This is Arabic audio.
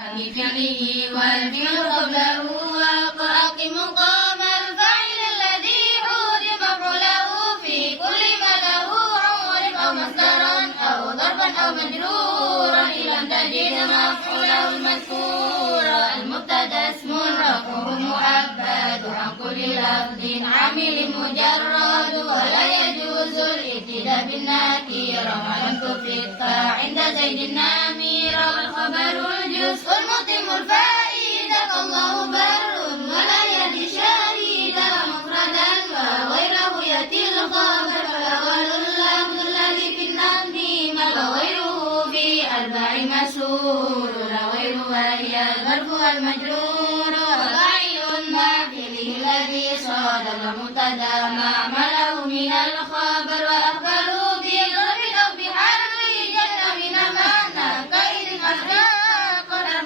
بفعله والفعل قبله وأقم مقام الفاعل الذي حذف مفعوله في كل ما له عورب أو مصدرا أو ظرفا أو مجرورا إن لم تجد مفعوله المذكور. المبتدأ اسم رفعه مؤبد عن كل لفظ عامل مجرد ولا يجوز الابتداء بالنكير ما لم تفد عند زيد النمير. والخبر الجزء المتم الفائدة الله بر ولا يأتي شهيدا مفردا وغيره يأتي الخبر فالأول اللفظ الذي في النظم وغيره في أربع مسؤول وغيره وهي الظرف والمجرور وفاعل ما فعله الذي صاد المبتدأ مع